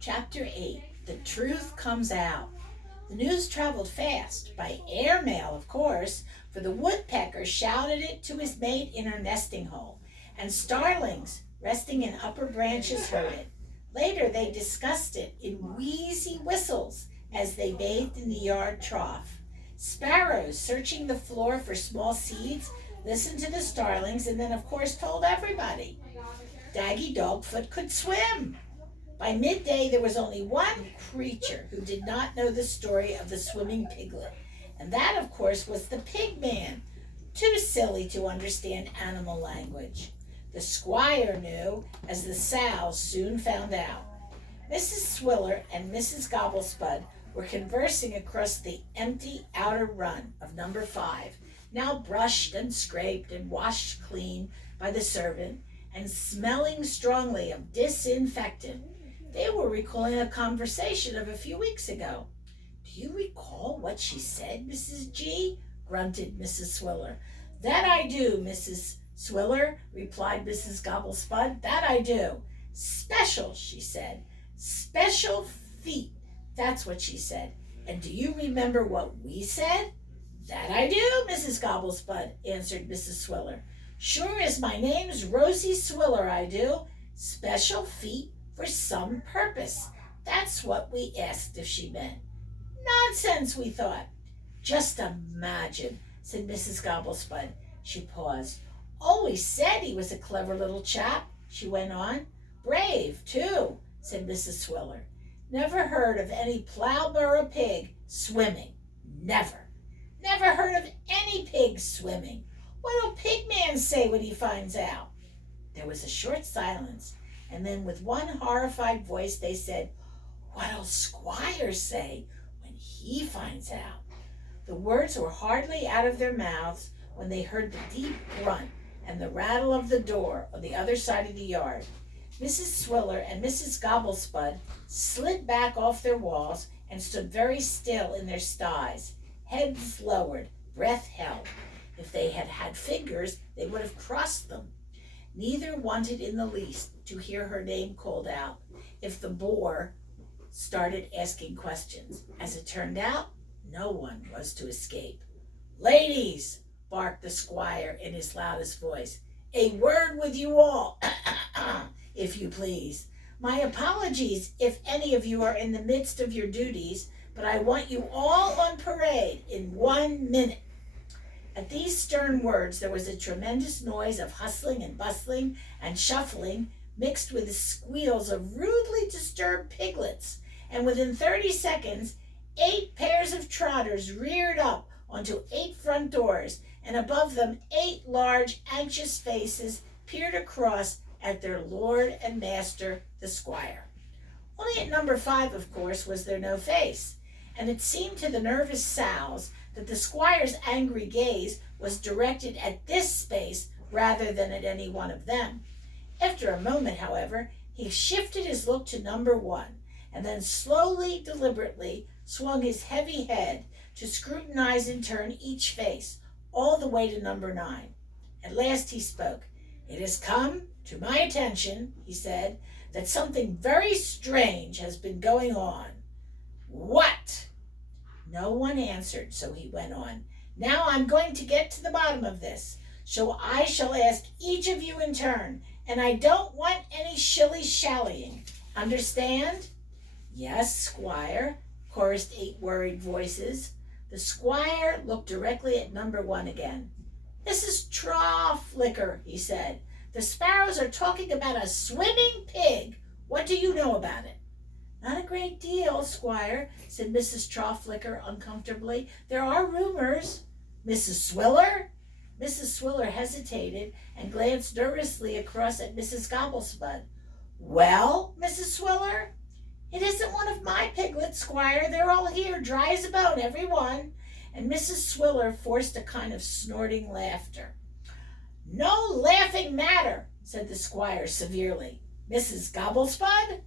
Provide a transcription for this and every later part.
Chapter 8. The Truth Comes Out. The news traveled fast, by airmail, of course, for the woodpecker shouted it to his mate in her nesting hole, and starlings resting in upper branches heard it. Later they discussed it in wheezy whistles as they bathed in the yard trough. Sparrows, searching the floor for small seeds, listened to the starlings and then, of course, told everybody. Daggy Dogfoot could swim. By midday, there was only one creature who did not know the story of the swimming piglet, and that, of course, was the pig man, too silly to understand animal language. The squire knew, as the sows soon found out. Mrs. Swiller and Mrs. Gobblespud were conversing across the empty outer run of number 5, now brushed and scraped and washed clean by the servant, and smelling strongly of disinfectant. They were recalling a conversation of a few weeks ago. "Do you recall what she said, Mrs. G?" grunted Mrs. Swiller. "That I do, Mrs. Swiller," replied Mrs. Gobblespud. "That I do. Special," she said. "Special feet. That's what she said. And do you remember what we said?" "That I do, Mrs. Gobblespud," answered Mrs. Swiller. "Sure as my name's Rosie Swiller, I do. Special feet for some purpose. That's what we asked if she meant." "Nonsense," we thought. "Just imagine," said Mrs. Gobblespud. She paused. "Always said he was a clever little chap," she went on. "Brave, too," said Mrs. Swiller. "Never heard of any Plowborough pig swimming. Never. Never heard of any pig swimming. What'll Pigman say when he finds out?" There was a short silence, and then with one horrified voice they said, "What'll Squire say when he finds out?" The words were hardly out of their mouths when they heard the deep grunt and the rattle of the door on the other side of the yard. Mrs. Swiller and Mrs. Gobblespud slid back off their walls and stood very still in their sties, heads lowered, breath held. If they had had fingers, they would have crossed them. Neither wanted in the least to hear her name called out if the boar started asking questions. As it turned out, no one was to escape. "Ladies," barked the squire in his loudest voice, "a word with you all, if you please. My apologies if any of you are in the midst of your duties, but I want you all on parade in 1 minute." At these stern words there was a tremendous noise of hustling and bustling and shuffling, mixed with the squeals of rudely disturbed piglets, and within 30 seconds 8 pairs of trotters reared up onto 8 front doors, and above them 8 large, anxious faces peered across at their lord and master, the squire. Only at number 5, of course, was there no face, and it seemed to the nervous sows that the squire's angry gaze was directed at this space rather than at any one of them. After a moment, however, he shifted his look to number 1, and then slowly, deliberately swung his heavy head to scrutinize in turn each face, all the way to number 9. At last he spoke. "It has come to my attention," he said, "that something very strange has been going on." "What?" No one answered, so he went on. "Now I'm going to get to the bottom of this, so I shall ask each of you in turn, and I don't want any shilly-shallying. Understand?" "Yes, squire," chorused 8 worried voices. The squire looked directly at number 1 again. "This is trough liquor," he said. "The sparrows are talking about a swimming pig. What do you know about it?" "Not a great deal, squire," said Mrs. Troughlicker uncomfortably. "There are rumors." "Mrs. Swiller?" Mrs. Swiller hesitated and glanced nervously across at Mrs. Gobblespud. "Well, Mrs. Swiller?" "It isn't one of my piglets, squire. They're all here, dry as a bone, every one." And Mrs. Swiller forced a kind of snorting laughter. "No laughing matter," said the squire severely. "Mrs. Gobblespud?"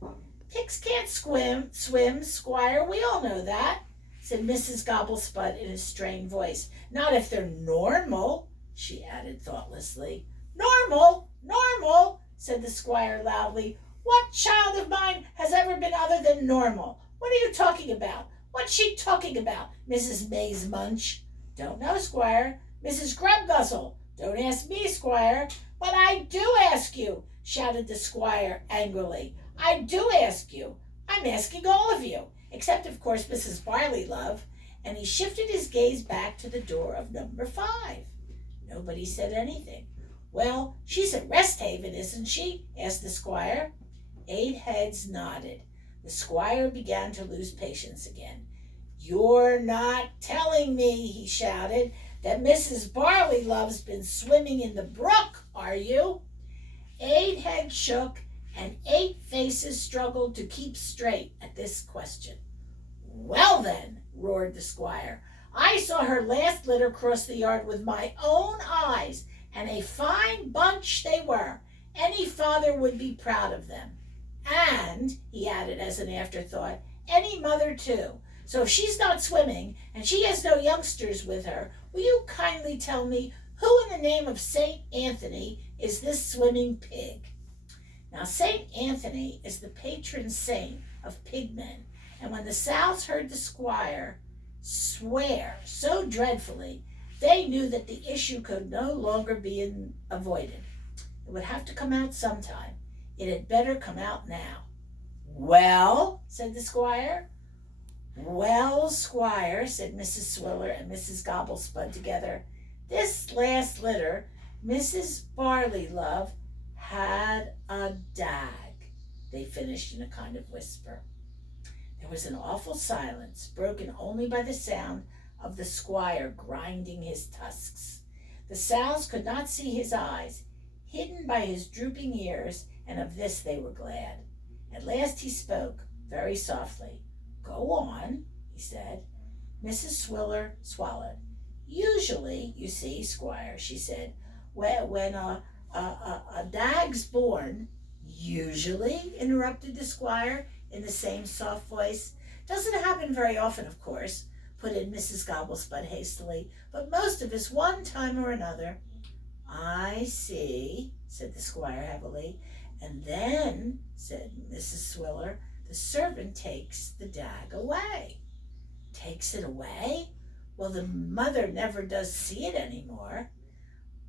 "Pigs can't swim, squire, we all know that," said Mrs. Gobblespud in a strained voice. "Not if they're normal," she added thoughtlessly. "Normal, normal," said the squire loudly. What child of mine has ever been other than normal? What are you talking about? What's she talking about, Mrs. Maze Munch? Don't know, Squire. Mrs. Grubguzzle. Don't ask me, Squire. But I do ask you, shouted the Squire angrily. I do ask you. I'm asking all of you, except, of course, Mrs. Barleylove. And he shifted his gaze back to the door of number 5. Nobody said anything. Well, she's at Resthaven, isn't she? Asked the Squire. 8 heads nodded. The Squire began to lose patience again. You're not telling me, he shouted, that Mrs. Barleylove's been swimming in the brook, are you? 8 heads shook, and 8 faces struggled to keep straight at this question. Well then, roared the Squire, I saw her last litter cross the yard with my own eyes, and a fine bunch they were. Any father would be proud of them. And, he added as an afterthought, any mother too. So if she's not swimming, and she has no youngsters with her, will you kindly tell me who in the name of St. Anthony is this swimming pig? Now, St. Anthony is the patron saint of pigmen, and when the Sows heard the Squire swear so dreadfully, they knew that the issue could no longer be avoided. It would have to come out sometime. It had better come out now. Well, said the Squire. Well, Squire, said Mrs. Swiller and Mrs. Gobblespud together, this last litter, Mrs. Barleylove had a dag, they finished in a kind of whisper. There was an awful silence, broken only by the sound of the Squire grinding his tusks. The Sows could not see his eyes, hidden by his drooping ears, and of this they were glad. At last he spoke, very softly. Go on, he said. Mrs. Swiller swallowed. Usually, you see, Squire, she said, when a dag's born, usually, interrupted the Squire in the same soft voice. Doesn't happen very often, of course, put in Mrs. Gobblespud hastily, but most of us one time or another. I see, said the Squire heavily. And then, said Mrs. Swiller, the servant takes the dag away. Takes it away? Well, the mother never does see it any more.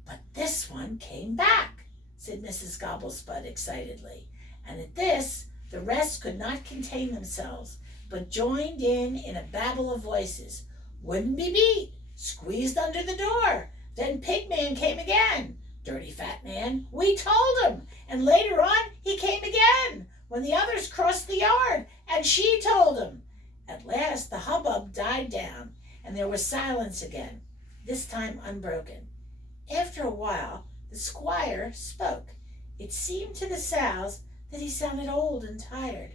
But this one came back, said Mrs. Gobblespud excitedly. And at this, the rest could not contain themselves, but joined in a babble of voices. Wouldn't be beat. Squeezed under the door. Then Pigman came again. Dirty fat man. We told him. And later on, he came again, when the others crossed the yard, and she told him. At last, the hubbub died down, and there was silence again, this time unbroken. After a while, the Squire spoke. It seemed to the Sows that he sounded old and tired.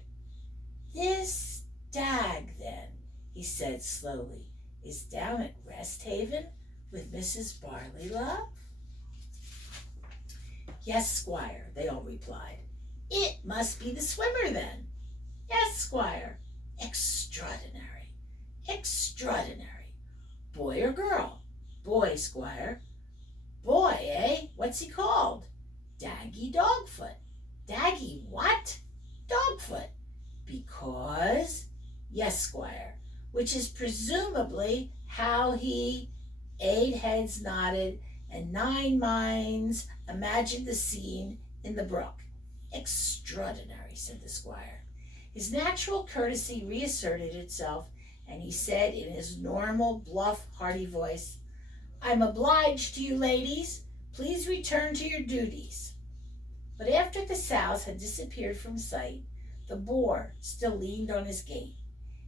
This dag, then, he said slowly, is down at Resthaven with Mrs. Barleylove? Yes, Squire, they all replied. It must be the swimmer, then. Yes, Squire. Extraordinary. Extraordinary. Boy or girl? Boy, Squire. Boy, eh? What's he called? Daggy Dogfoot. Daggy what? Dogfoot. Because? Yes, Squire. Which is presumably how he... 8 heads nodded, and 9 minds imagined the scene in the brook. Extraordinary, said the Squire. His natural courtesy reasserted itself, and he said in his normal, bluff, hearty voice, I'm obliged to you, ladies. Please return to your duties. But after the Sows had disappeared from sight, the boar still leaned on his gate.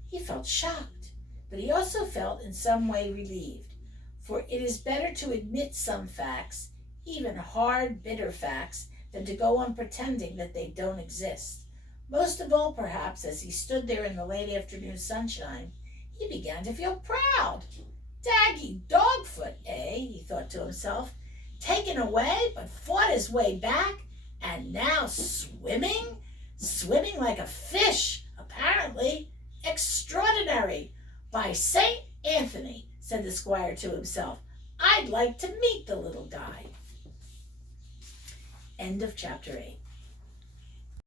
He felt shocked, but he also felt in some way relieved, for it is better to admit some facts, even hard, bitter facts, than to go on pretending that they don't exist. Most of all, perhaps, as he stood there in the late afternoon sunshine, he began to feel proud. Daggy Dogfoot, eh? He thought to himself. Taken away, but fought his way back, and now swimming? Swimming like a fish, apparently. Extraordinary. By St. Anthony, said the Squire to himself, I'd like to meet the little guy. End of chapter 8.